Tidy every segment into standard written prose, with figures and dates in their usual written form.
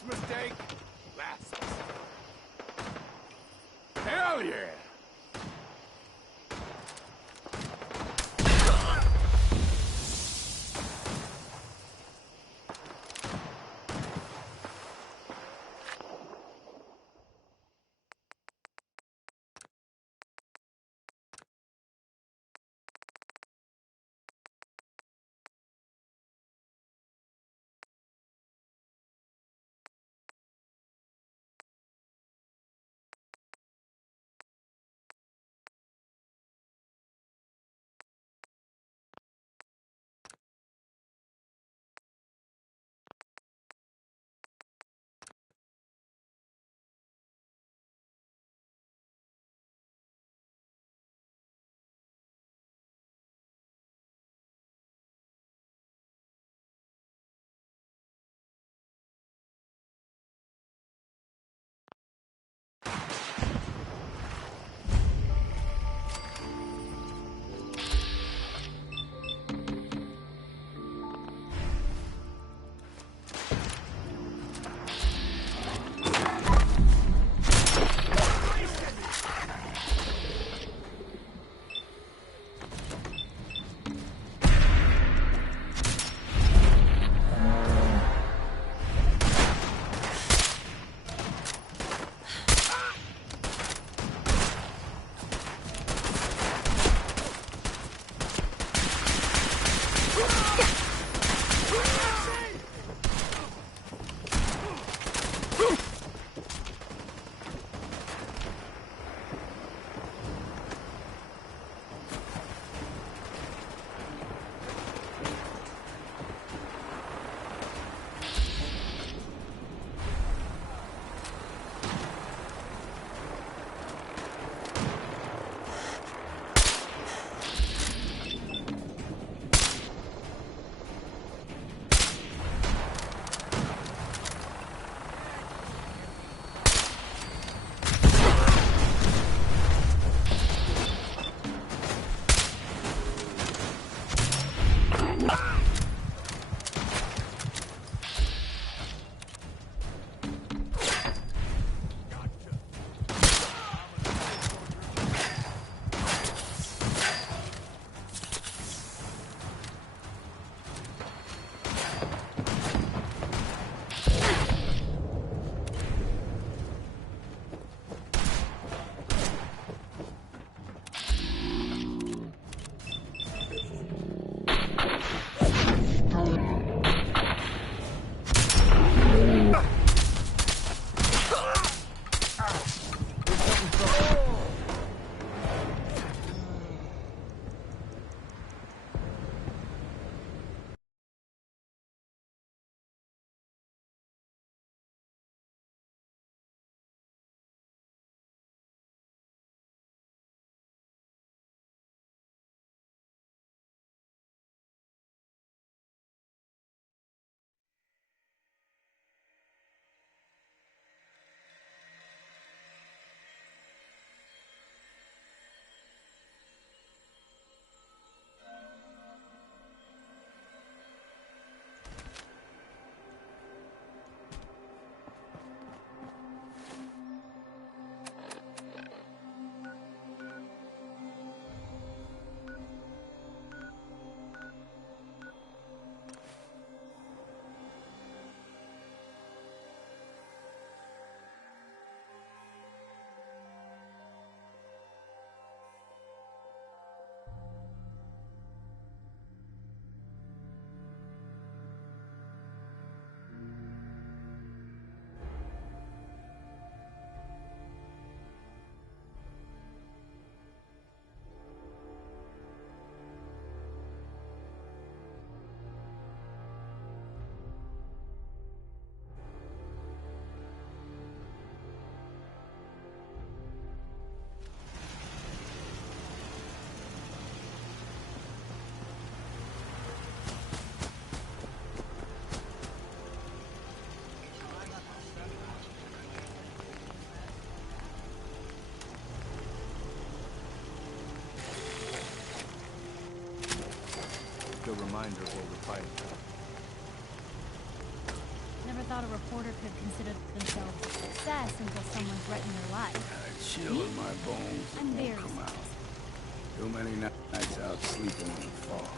First mistake, last mistake. Hell yeah! A reminder of what we're fighting. Never thought a reporter could consider themselves a success until someone threatened their life. Chill in my bones that I'm won't very come out. successful. Too many nights out sleeping in the fog.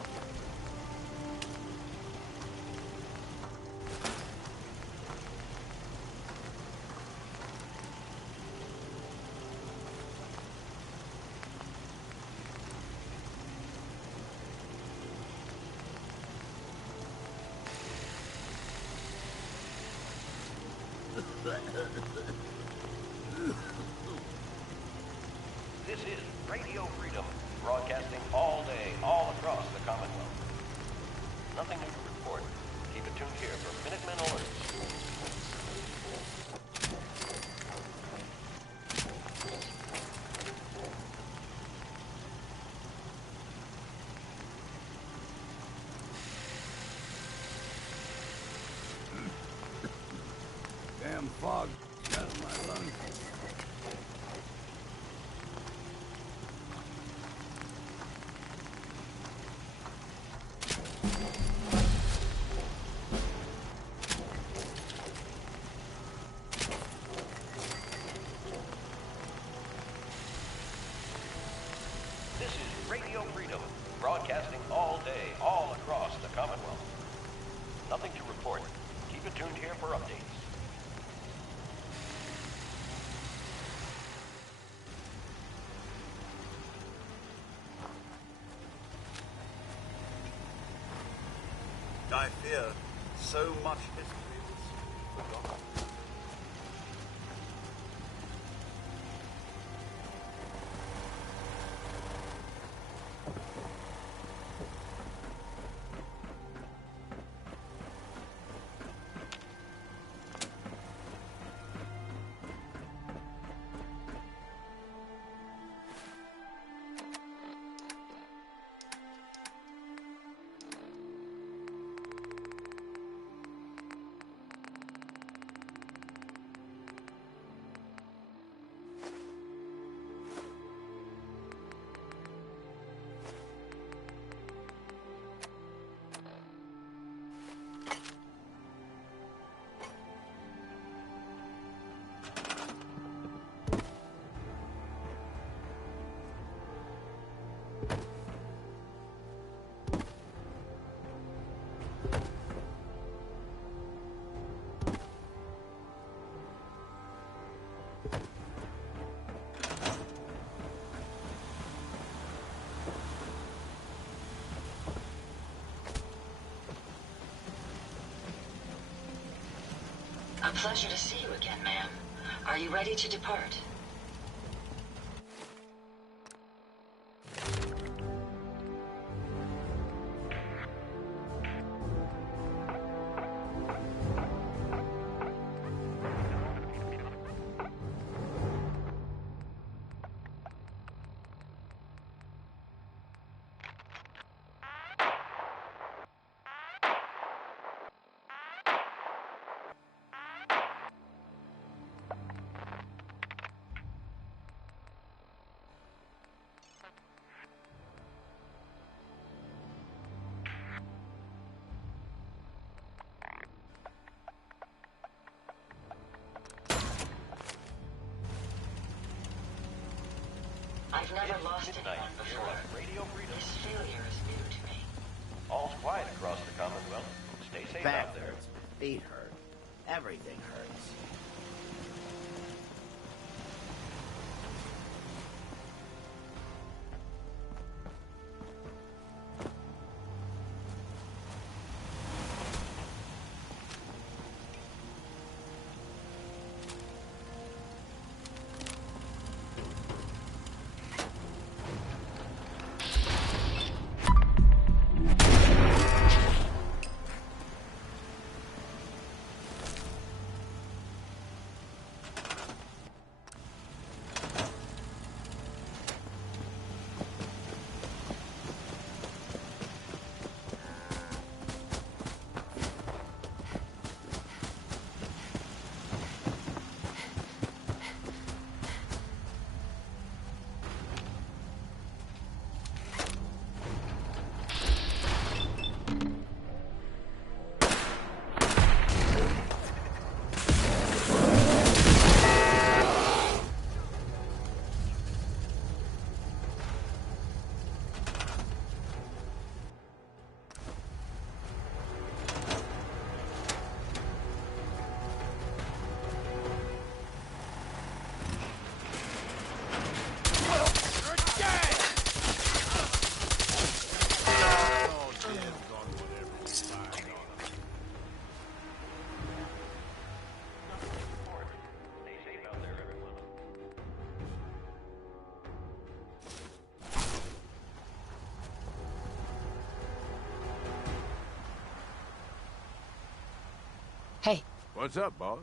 This is Radio Freedom, broadcasting all day, all across the Commonwealth. Nothing new to report. Keep it tuned here for Minutemen alerts. Damn fog out of my lungs. This is Radio Freedom, broadcasting all day, all across the Commonwealth. Nothing to report. Keep it tuned here for updates. I fear so much history was forgotten. A pleasure to see you again, ma'am. Are you ready to depart? I've never lost anyone before. Radio Freedom. This failure is new to me. All's quiet across the Commonwealth. Stay safe Back out there. hurts, feet hurt, everything hurts. What's up, boss?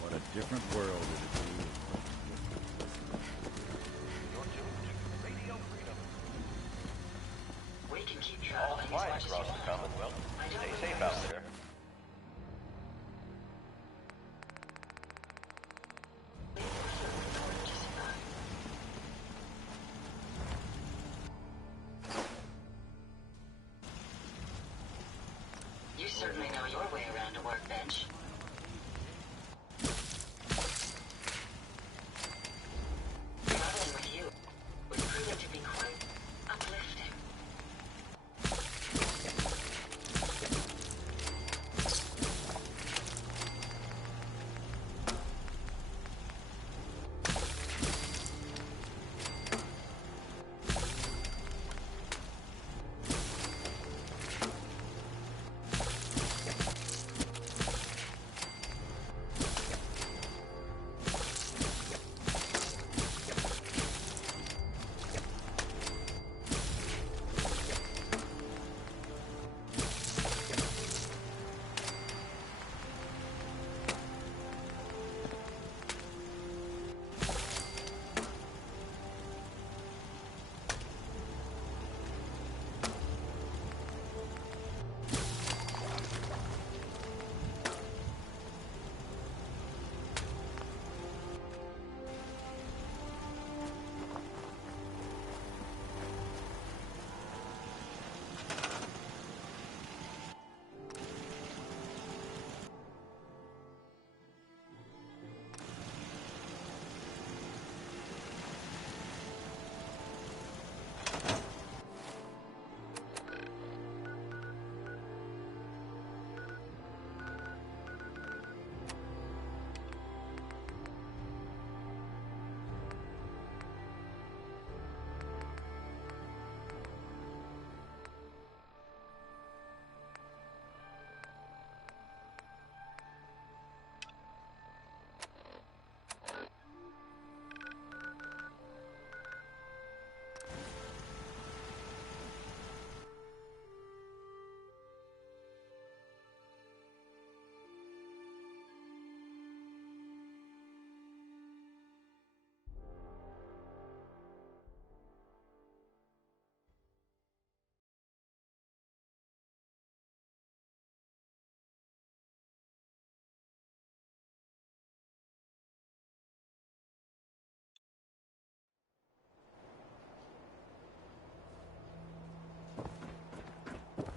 What a different world it is. You're tuned to Radio Freedom. We can keep All traveling as flight much as you across the want. Commonwealth. I don't Stay safe remember out there. Leave the food in order to survive. You certainly know your way around a workbench. Traveling with you was proving to be quite uplifting.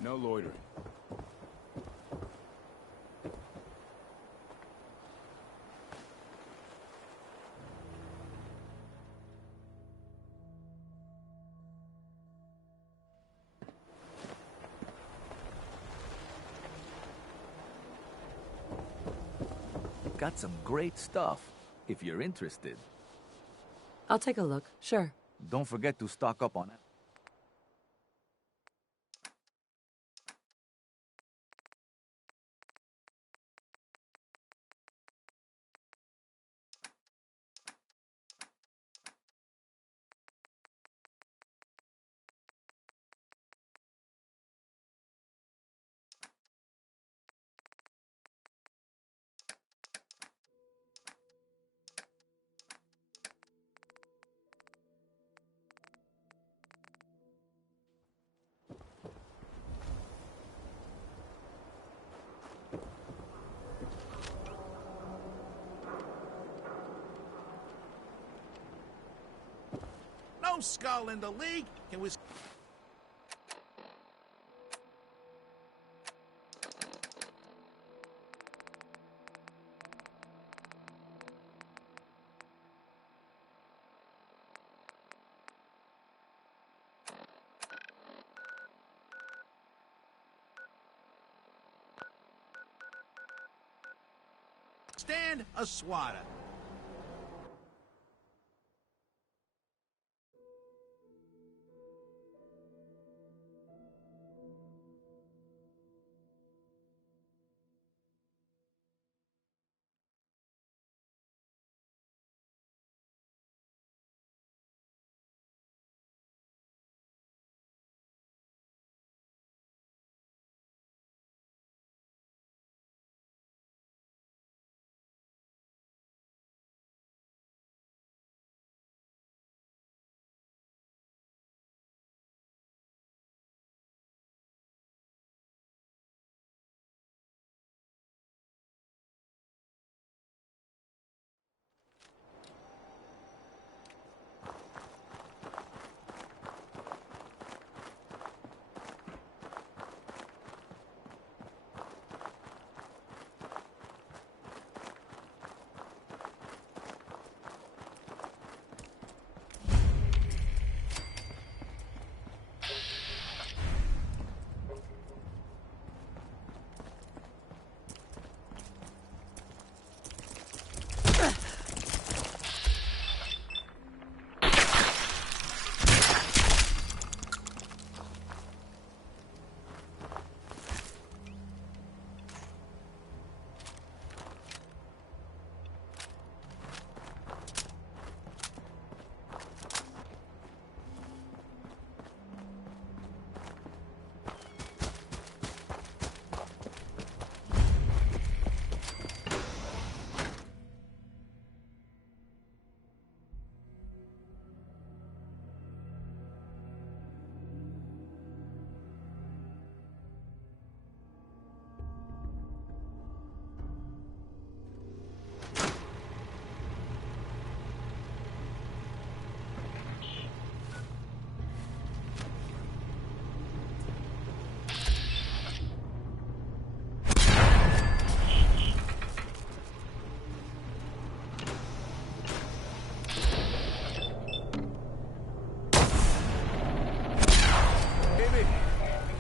No loitering. Got some great stuff, if you're interested. I'll take a look, sure. Don't forget to stock up on it. No skull in the league. Can we... stand a swatter?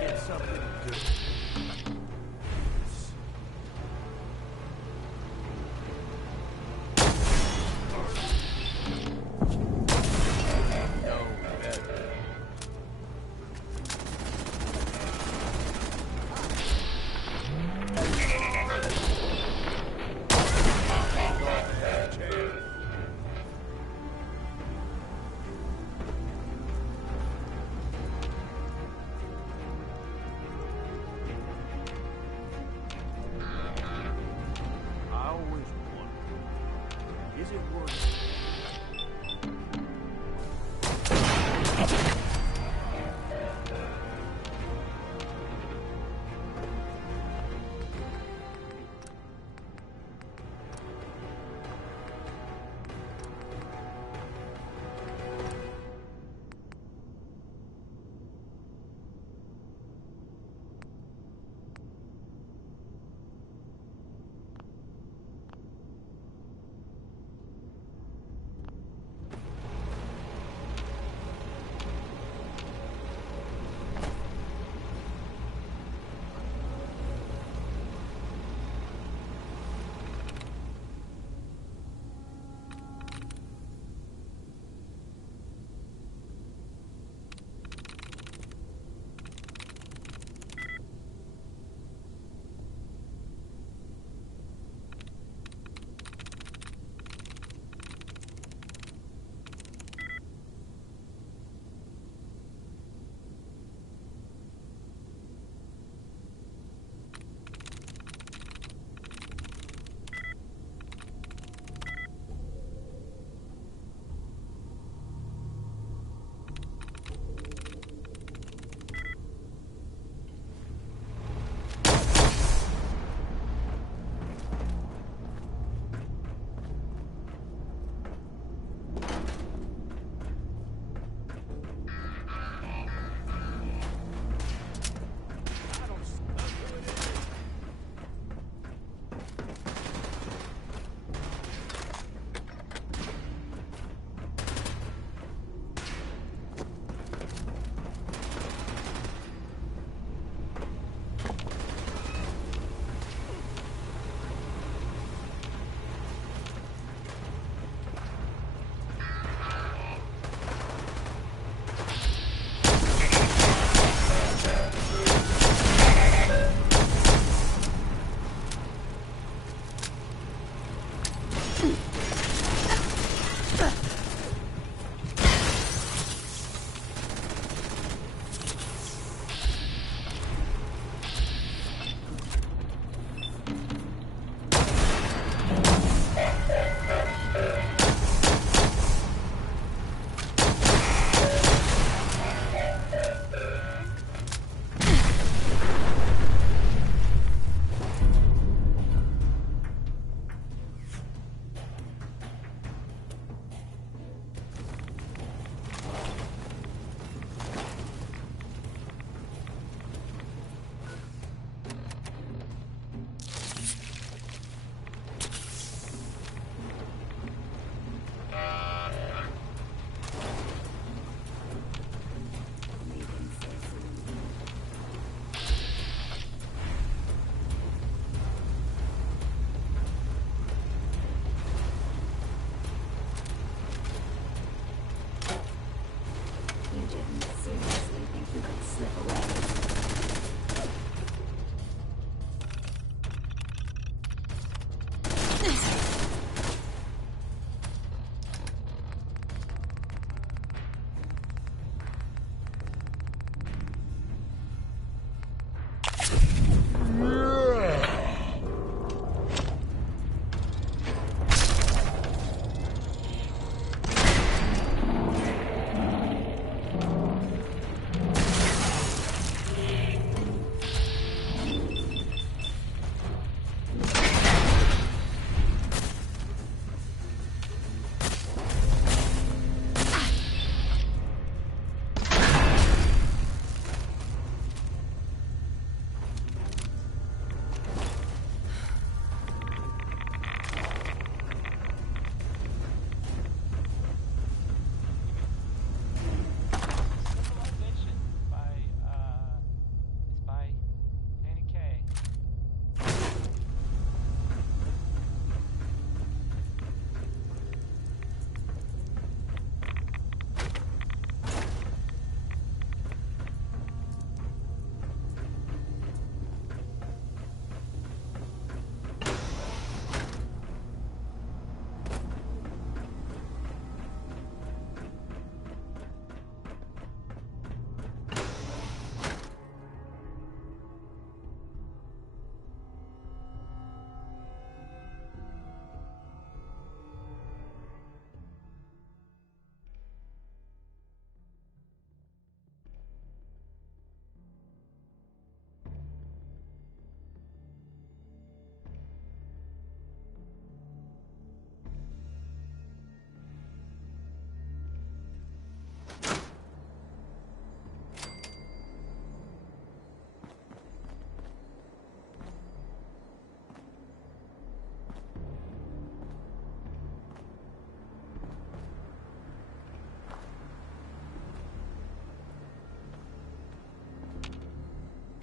get something good. No better.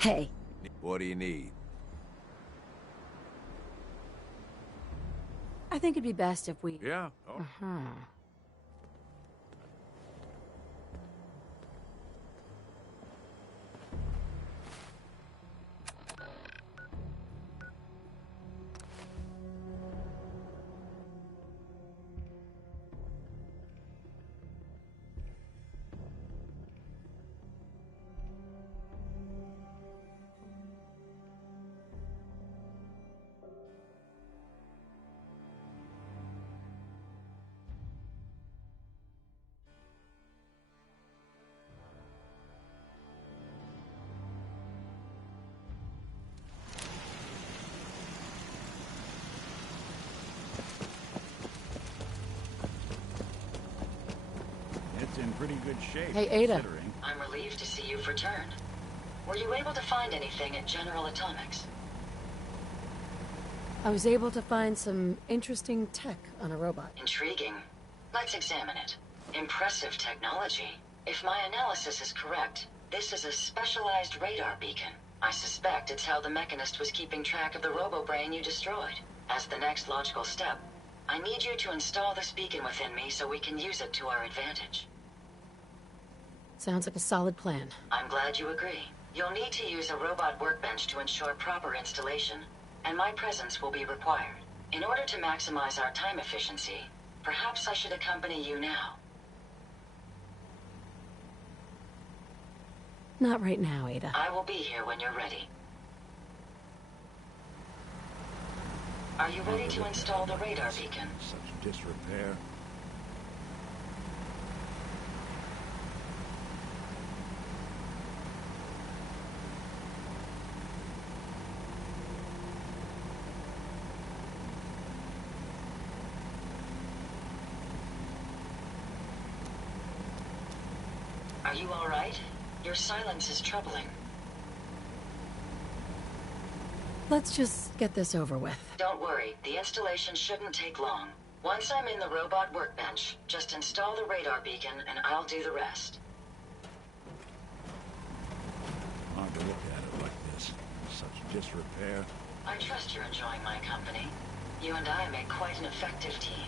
Hey, What do you need? I think it'd be best if we... Yeah. Oh. It's in pretty good shape. Hey, Ada. Considering. I'm relieved to see you've returned. Were you able to find anything at General Atomics? I was able to find some interesting tech on a robot. Intriguing. Let's examine it. Impressive technology. If my analysis is correct, this is a specialized radar beacon. I suspect it's how the Mechanist was keeping track of the robo-brain you destroyed. As the next logical step, I need you to install this beacon within me so we can use it to our advantage. Sounds like a solid plan. I'm glad you agree. You'll need to use a robot workbench to ensure proper installation, and my presence will be required. In order to maximize our time efficiency, perhaps I should accompany you now. Not right now, Ada. I will be here when you're ready. Are you ready to install the radar beacon? Such disrepair. Are you all right? Your silence is troubling. Let's just get this over with. Don't worry, the installation shouldn't take long. Once I'm in the robot workbench, just install the radar beacon and I'll do the rest. Hard to look at it like this. Such disrepair. I trust you're enjoying my company. You and I make quite an effective team.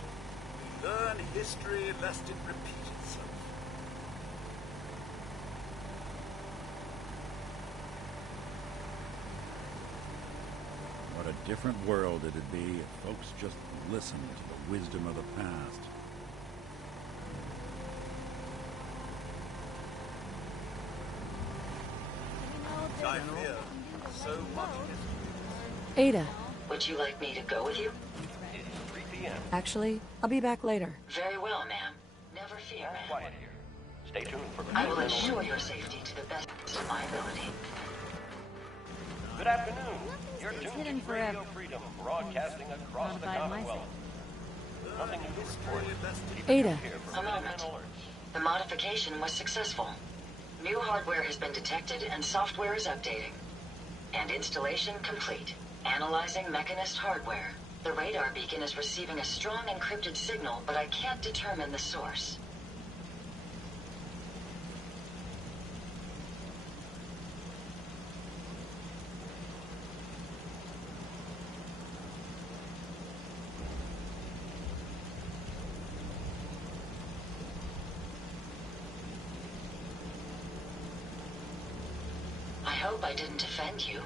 Learn history lest it repeat itself. What a different world it'd be if folks just listened to the wisdom of the past. I fear so much Ada, Would you like me to go with you? It is 3 p.m. actually, I'll be back later. Very well, ma'am. Never fear, ma'am. Quiet here. Stay tuned for the I will fundamental ensure review. your safety to the best of my ability. Good afternoon. You're It's tuned hidden to forever. Radio Freedom, broadcasting across the Modified my Commonwealth. Nothing new to report. Keep Ada. tuned here for A minute moment. alerts. The modification was successful. New hardware has been detected and software is updating. And installation complete. Analyzing Mechanist hardware. The radar beacon is receiving a strong encrypted signal, but I can't determine the source. I hope I didn't offend you.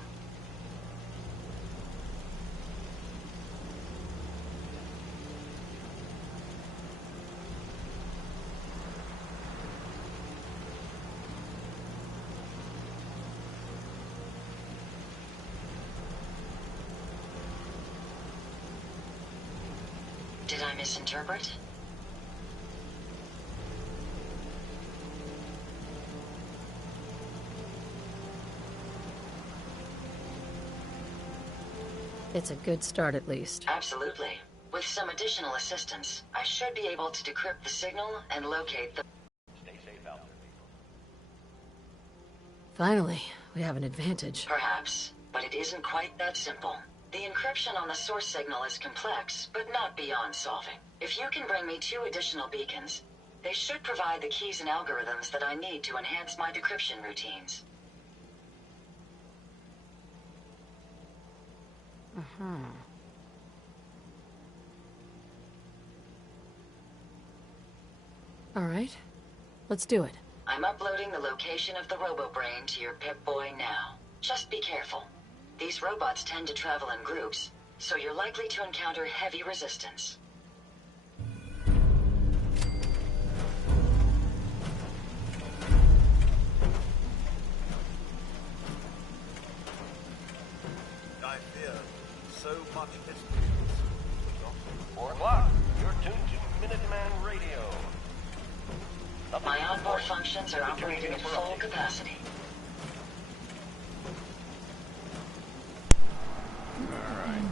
Did I misinterpret? It's a good start, at least. Absolutely. With some additional assistance, I should be able to decrypt the signal and locate the... Stay safe out there, people. Finally, we have an advantage. Perhaps, but it isn't quite that simple. The encryption on the source signal is complex, but not beyond solving. If you can bring me 2 additional beacons, they should provide the keys and algorithms that I need to enhance my decryption routines. All right, let's do it. I'm uploading the location of the RoboBrain to your Pip-Boy now. Just be careful. These robots tend to travel in groups, so you're likely to encounter heavy resistance. I fear so much history is forgotten. 4 o'clock. You're tuned to Minuteman Radio. Nothing My to onboard report. functions are Keep it tuned operating here at for full updates. capacity. All right.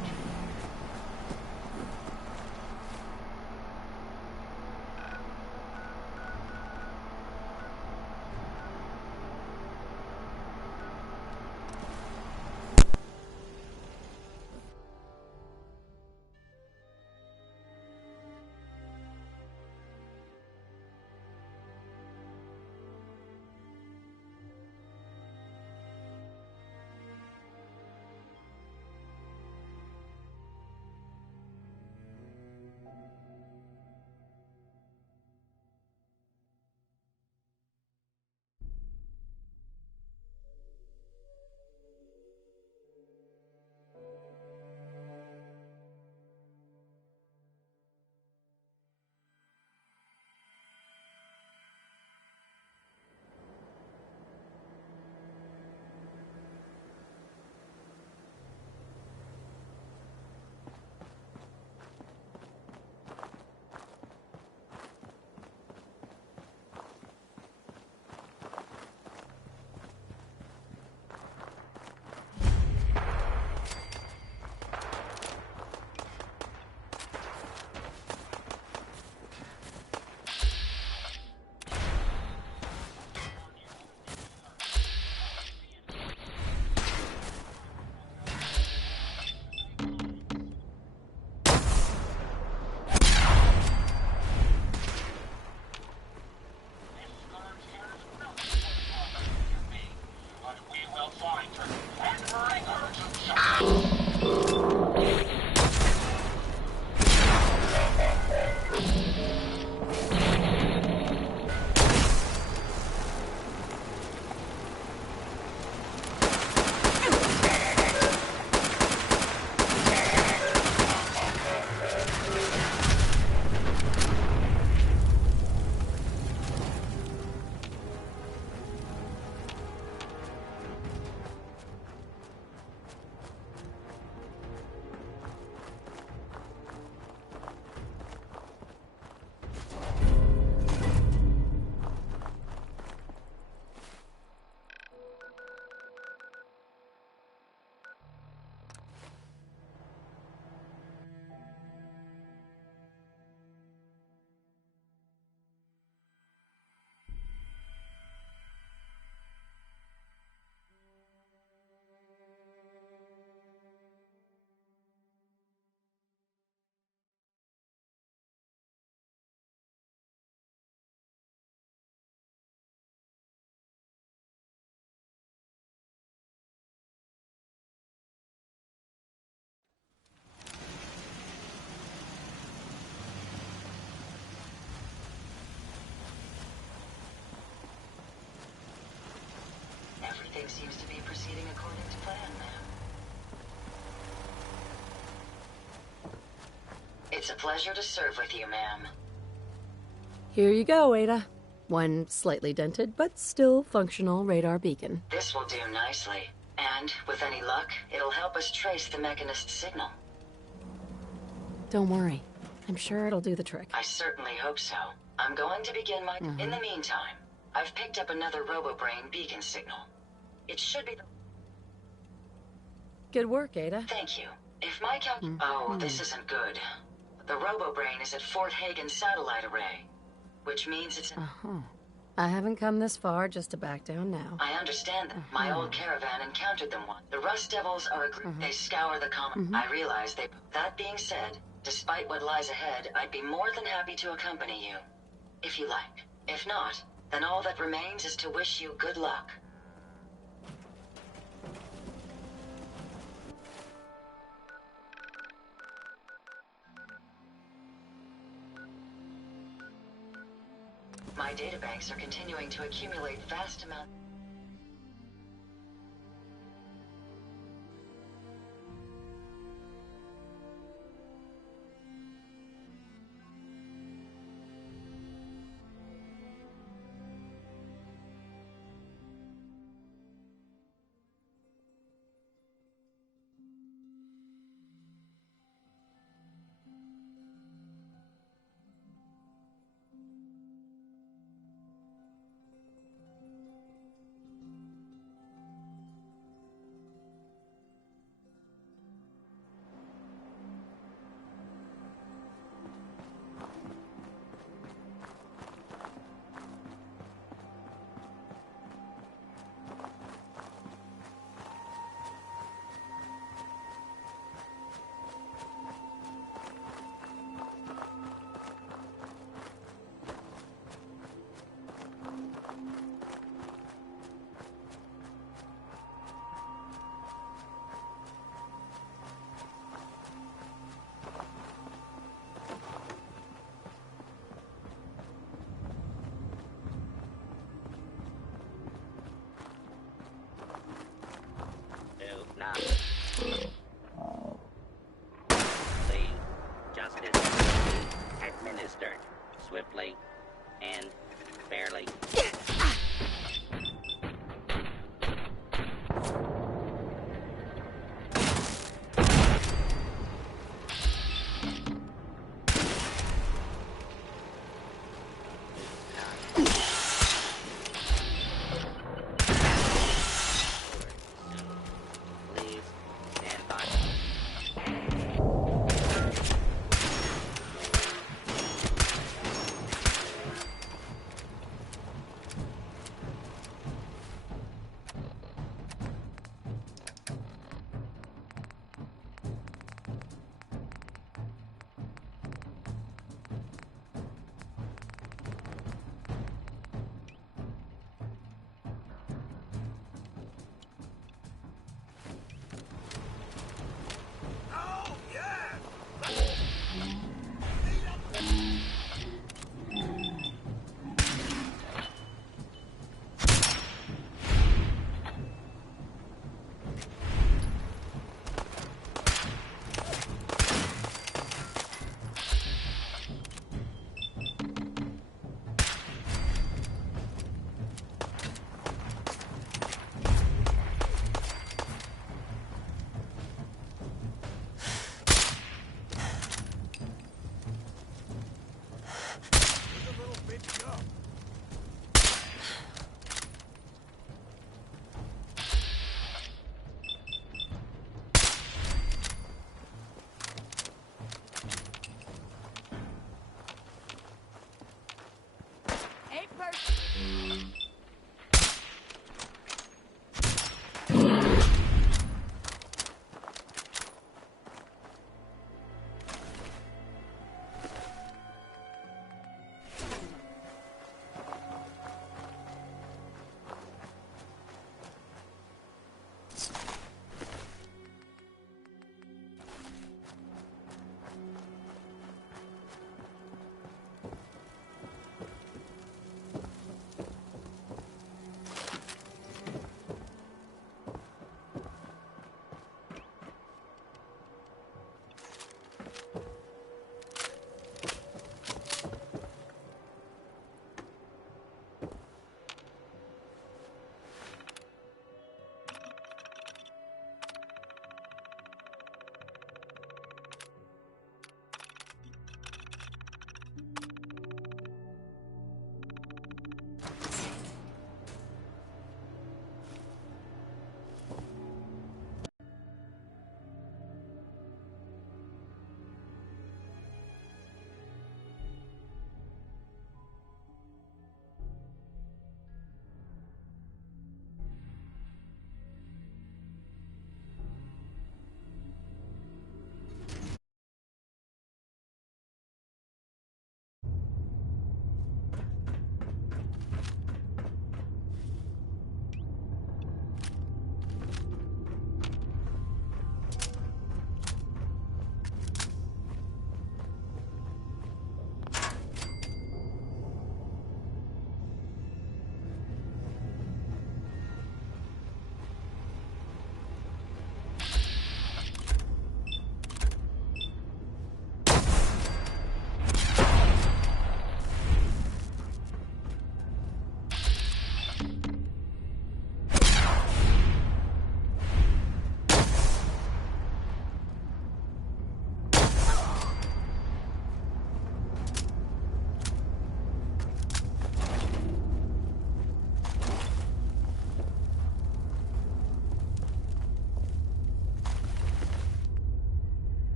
Everything seems to be proceeding according to plan, ma'am. It's a pleasure to serve with you, ma'am. Here you go, Ada. One slightly dented, but still functional radar beacon. This will do nicely. And, with any luck, it'll help us trace the Mechanist's signal. Don't worry. I'm sure it'll do the trick. I certainly hope so. I'm going to begin my... In the meantime, I've picked up another RoboBrain beacon signal. It should be the... Good work, Ada. Thank you. If my Oh, this isn't good. The RoboBrain is at Fort Hagen Satellite Array, which means it's... I haven't come this far just to back down now. I understand that. My old caravan encountered them once. The Rust Devils are a group. They scour the common. I realize they... That being said, despite what lies ahead, I'd be more than happy to accompany you. If you like. If not, then all that remains is to wish you good luck. My databanks are continuing to accumulate vast amounts.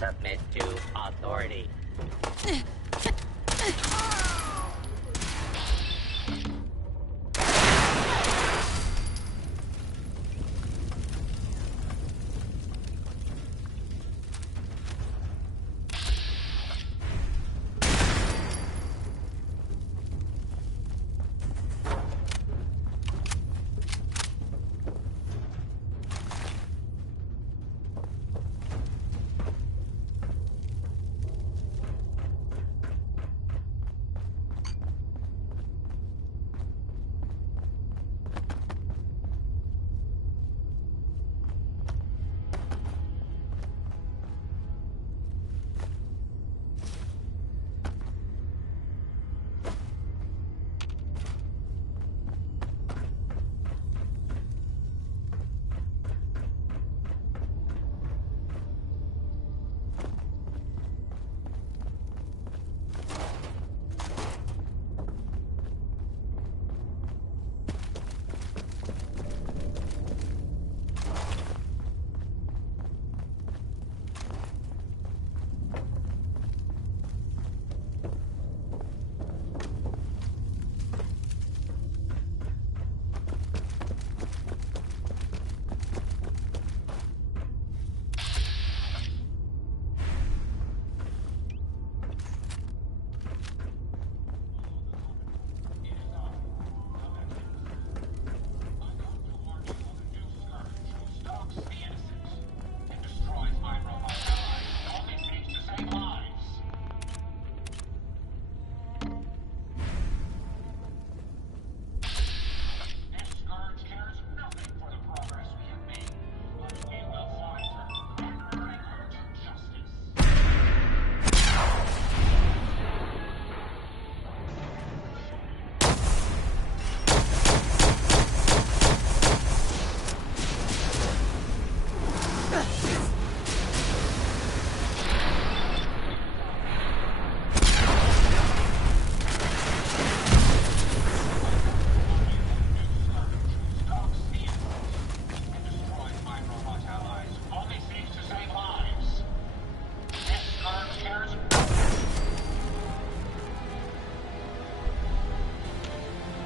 submit to authority.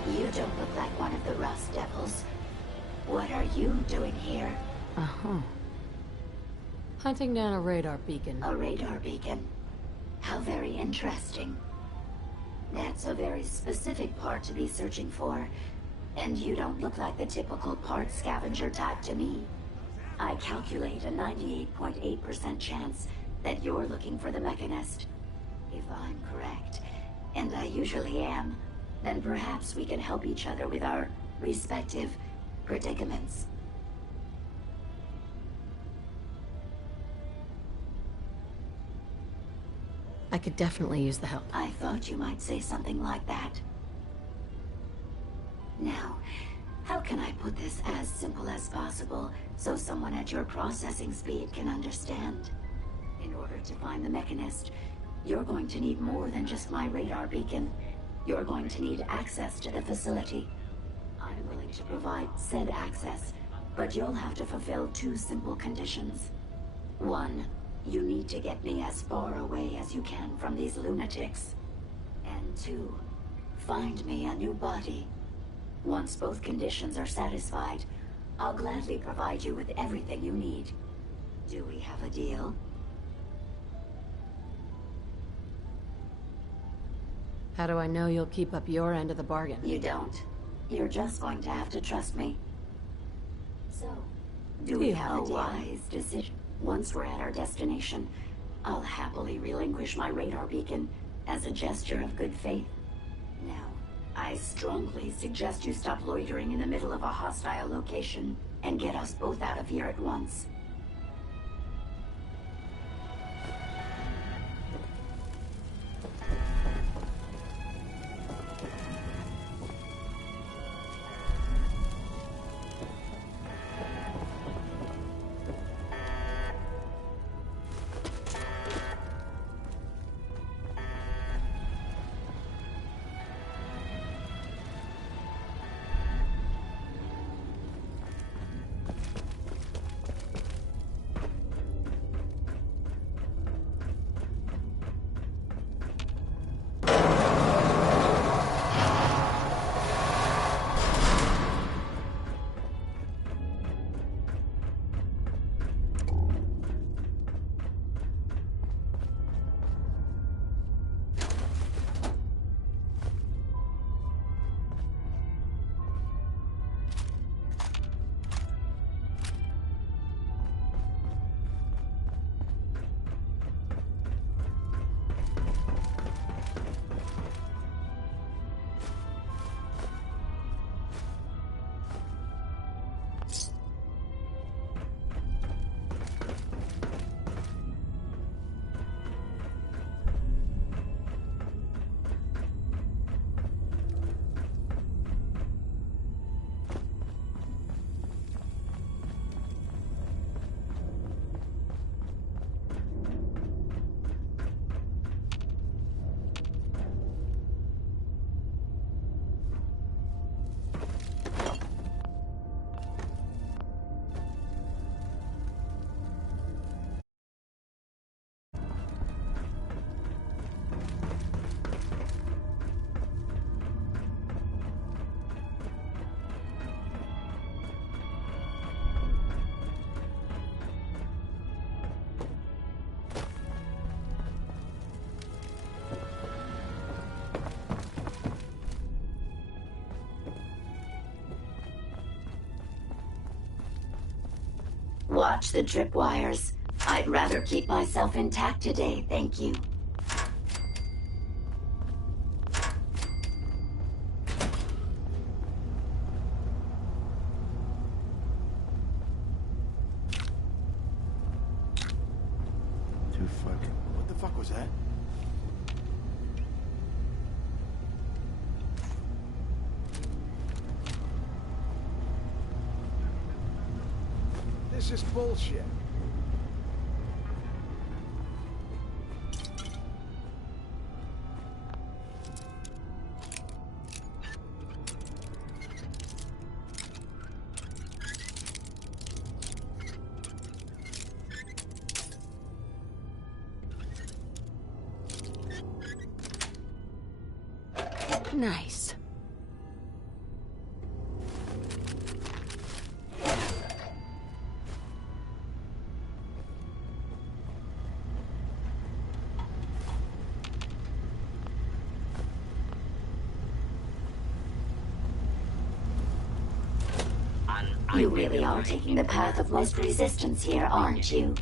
You don't look like one of the Rust Devils. What are you doing here? Uh-huh. Hunting down a radar beacon. A radar beacon? How very interesting. That's a very specific part to be searching for. And you don't look like the typical part scavenger type to me. I calculate a 98.8% chance that you're looking for the Mechanist. If I'm correct, and I usually am, then perhaps we can help each other with our respective predicaments. I could definitely use the help. I thought you might say something like that. Now, how can I put this as simple as possible so someone at your processing speed can understand? In order to find the Mechanist, you're going to need more than just my radar beacon. You're going to need access to the facility. I'm willing to provide said access, but you'll have to fulfill two simple conditions. One, you need to get me as far away as you can from these lunatics. And two, find me a new body. Once both conditions are satisfied, I'll gladly provide you with everything you need. Do we have a deal? How do I know you'll keep up your end of the bargain? You don't. You're just going to have to trust me. So, do we have a wise decision? Once we're at our destination, I'll happily relinquish my radar beacon as a gesture of good faith. Now, I strongly suggest you stop loitering in the middle of a hostile location and get us both out of here at once. Watch the tripwires. I'd rather keep myself intact today, thank you. Too fucking... What the fuck was that? This is bullshit. Nice. You really are taking the path of most resistance here, aren't you?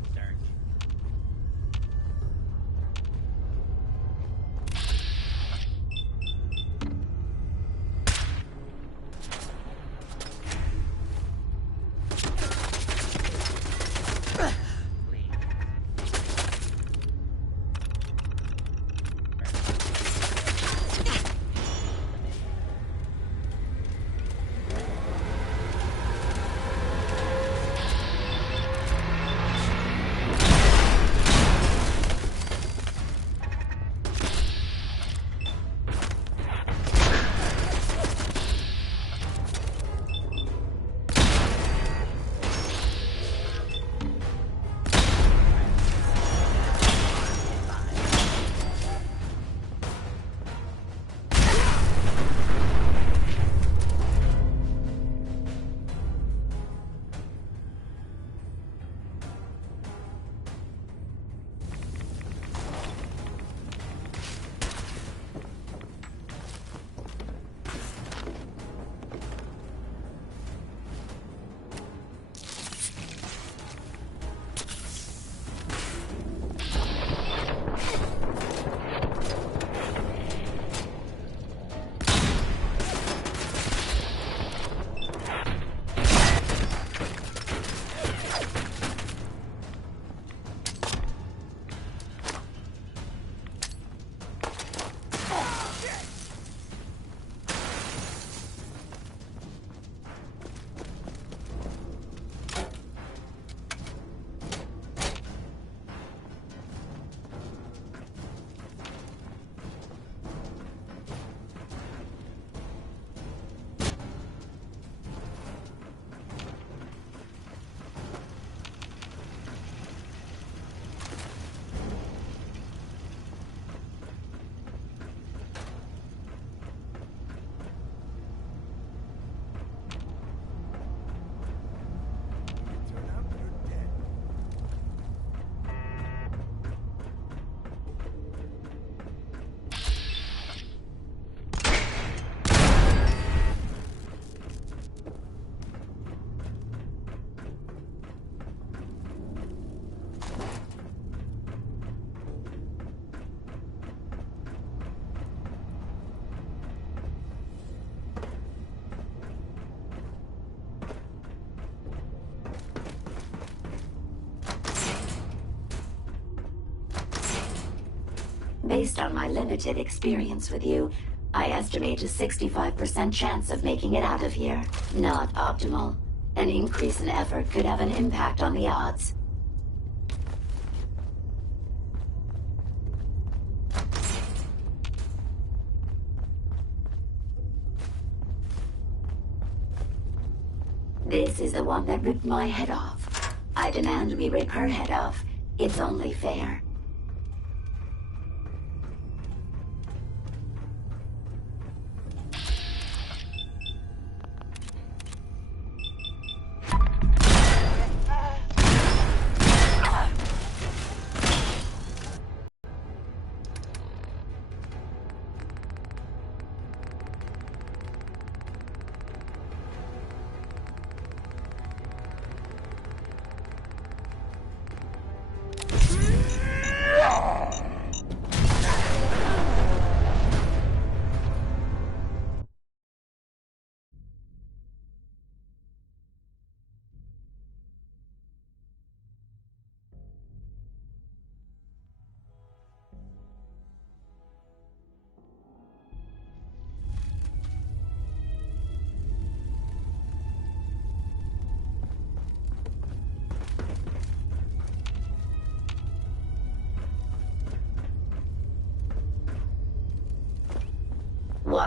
Based on my limited experience with you, I estimate a 65% chance of making it out of here. Not optimal. An increase in effort could have an impact on the odds. This is the one that ripped my head off. I demand we rip her head off. It's only fair.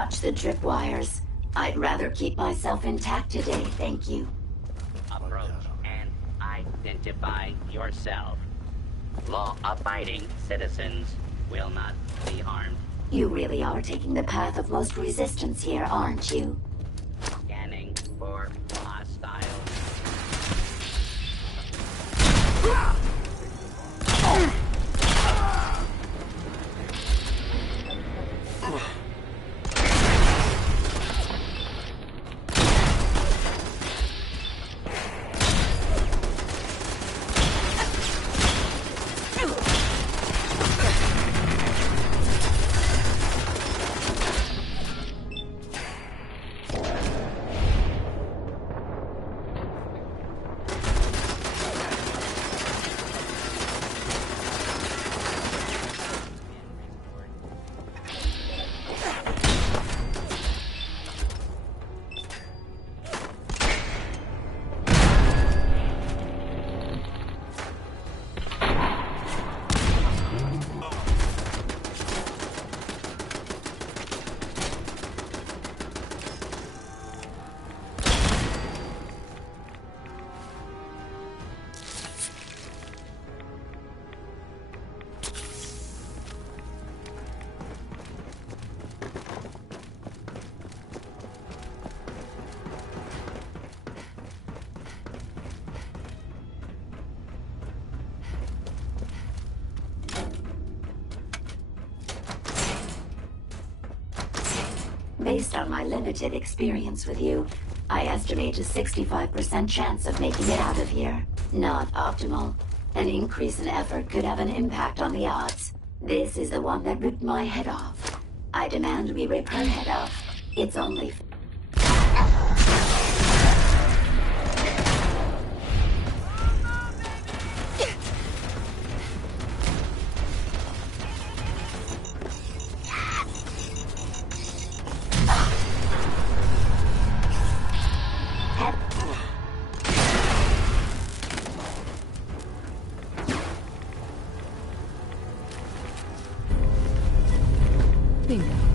touch the tripwires. I'd rather keep myself intact today, thank you. Approach and identify yourself. Law-abiding citizens will not be harmed. You really are taking the path of most resistance here, aren't you? Scanning for hostiles. Based on my limited experience with you, I estimate a 65% chance of making it out of here. Not optimal. An increase in effort could have an impact on the odds. This is the one that ripped my head off. I demand we rip her head off. It's only... Bingo.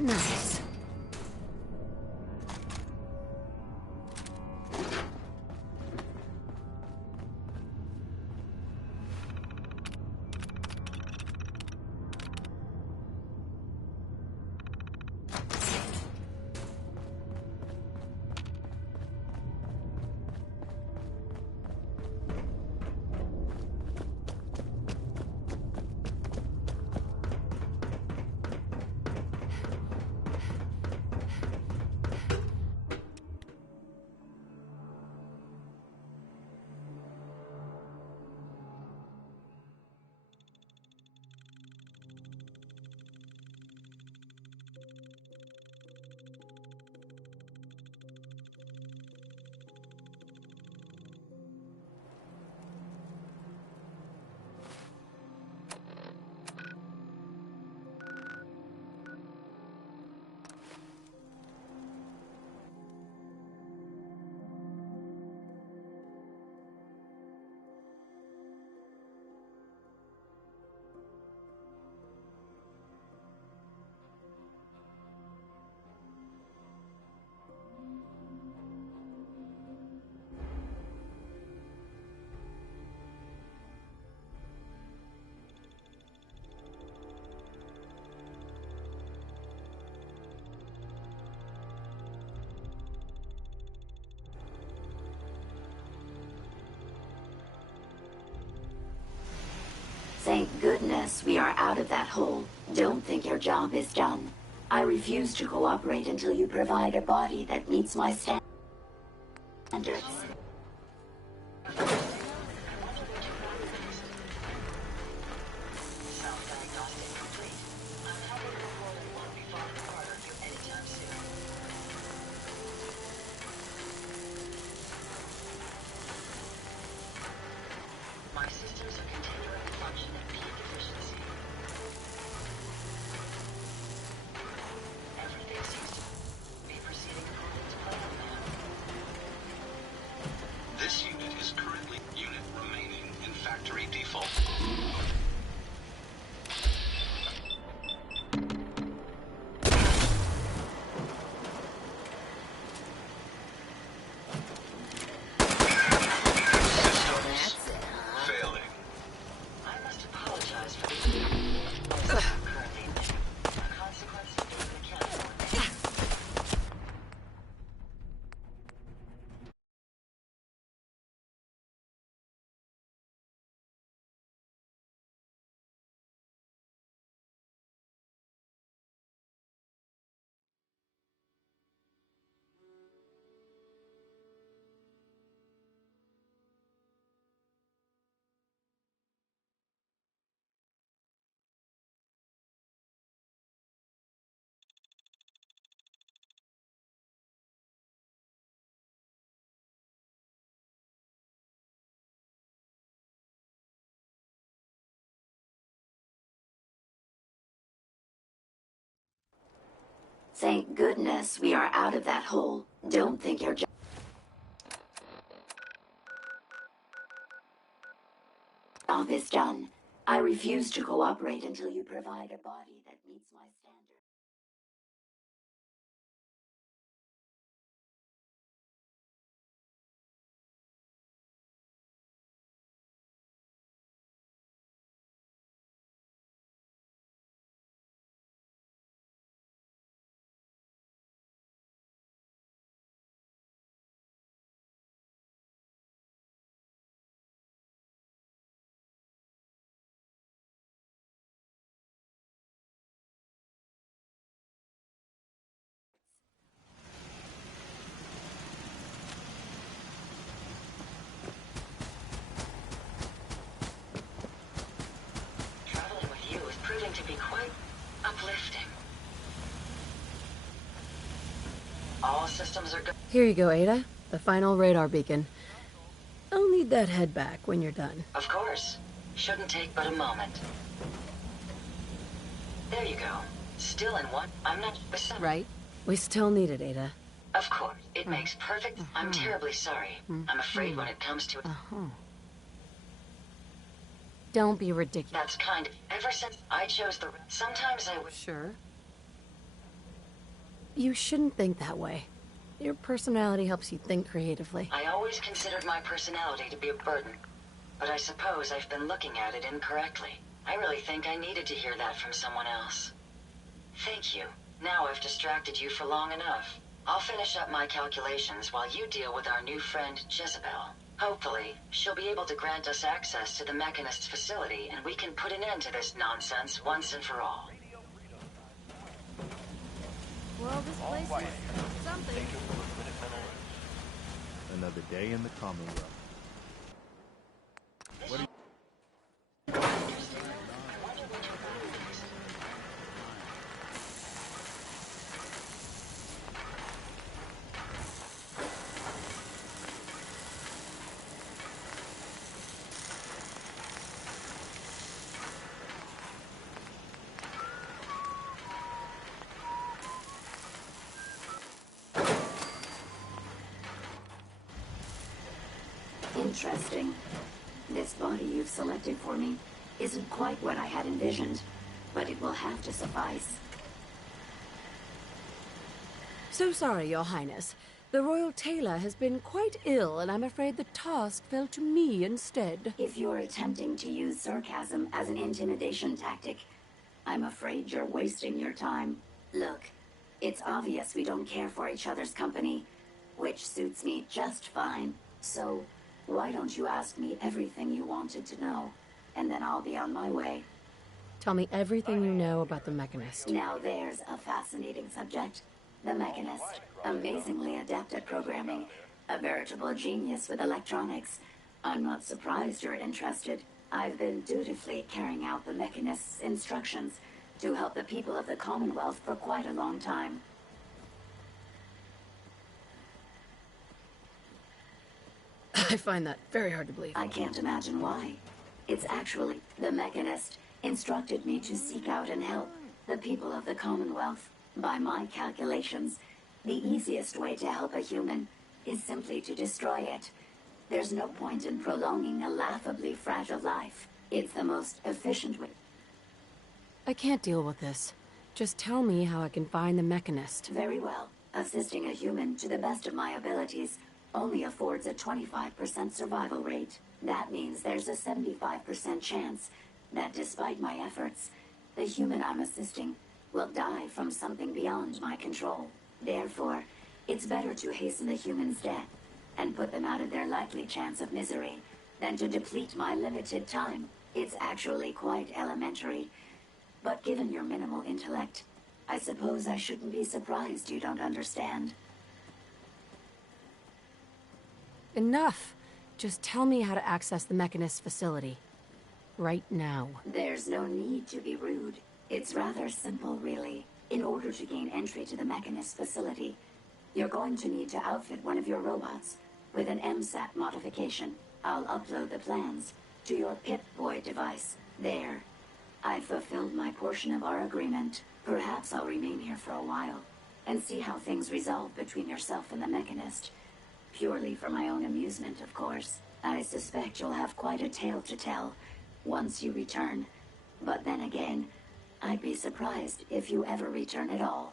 Nice. goodness we are out of that hole, don't think your job is done. I refuse to cooperate until you provide a body that meets my standards. My systems are continuing to function at peak efficiency. Everything seems to be proceeding according to plan now. This unit is currently unit remaining in factory default. Thank goodness we are out of that hole. Don't think your job is done. I refuse to cooperate until you provide a body that meets my standards. Traveling with you is proving to be quite uplifting. All systems are good. Here you go, Ada. The final radar beacon. I'll need that head back when you're done. Of course. Shouldn't take but a moment. There you go. Still in one. I'm not... Right? We still need it, Ada. Of course. It makes perfect... I'm terribly sorry. I'm afraid when it comes to... Don't be ridiculous. That's kind of... Ever since I chose the... Sometimes I would... Sure. You shouldn't think that way. Your personality helps you think creatively. I always considered my personality to be a burden. But I suppose I've been looking at it incorrectly. I really think I needed to hear that from someone else. Thank you. Now I've distracted you for long enough. I'll finish up my calculations while you deal with our new friend, Jezebel. Hopefully, she'll be able to grant us access to the Mechanist's facility, and we can put an end to this nonsense once and for all. Well, this place is something. Another day in the Commonwealth. What do you... Interesting. This body you've selected for me isn't quite what I had envisioned, but it will have to suffice. So sorry, Your Highness. The Royal Tailor has been quite ill, and I'm afraid the task fell to me instead. If you're attempting to use sarcasm as an intimidation tactic, I'm afraid you're wasting your time. Look, it's obvious we don't care for each other's company, which suits me just fine. So, why don't you ask me everything you wanted to know, and then I'll be on my way. Tell me everything you know about the Mechanist. Now there's a fascinating subject. The Mechanist, amazingly adept at programming, a veritable genius with electronics. I'm not surprised you're interested. I've been dutifully carrying out the Mechanist's instructions to help the people of the Commonwealth for quite a long time. I find that very hard to believe. I can't imagine why. It's actually the Mechanist instructed me to seek out and help the people of the Commonwealth. By my calculations, the easiest way to help a human is simply to destroy it. There's no point in prolonging a laughably fragile life. It's the most efficient way. I can't deal with this. Just tell me how I can find the Mechanist. Very well. Assisting a human to the best of my abilities only affords a 25% survival rate. That means there's a 75% chance that despite my efforts, the human I'm assisting will die from something beyond my control. Therefore, it's better to hasten the human's death and put them out of their likely chance of misery than to deplete my limited time. It's actually quite elementary, but given your minimal intellect, I suppose I shouldn't be surprised you don't understand. Enough! Just tell me how to access the Mechanist facility. Right now. There's no need to be rude. It's rather simple, really. In order to gain entry to the Mechanist facility, you're going to need to outfit one of your robots with an MSAT modification. I'll upload the plans to your Pip-Boy device. There. I've fulfilled my portion of our agreement. Perhaps I'll remain here for a while and see how things resolve between yourself and the Mechanist. Purely for my own amusement, of course. I suspect you'll have quite a tale to tell once you return. But then again, I'd be surprised if you ever return at all.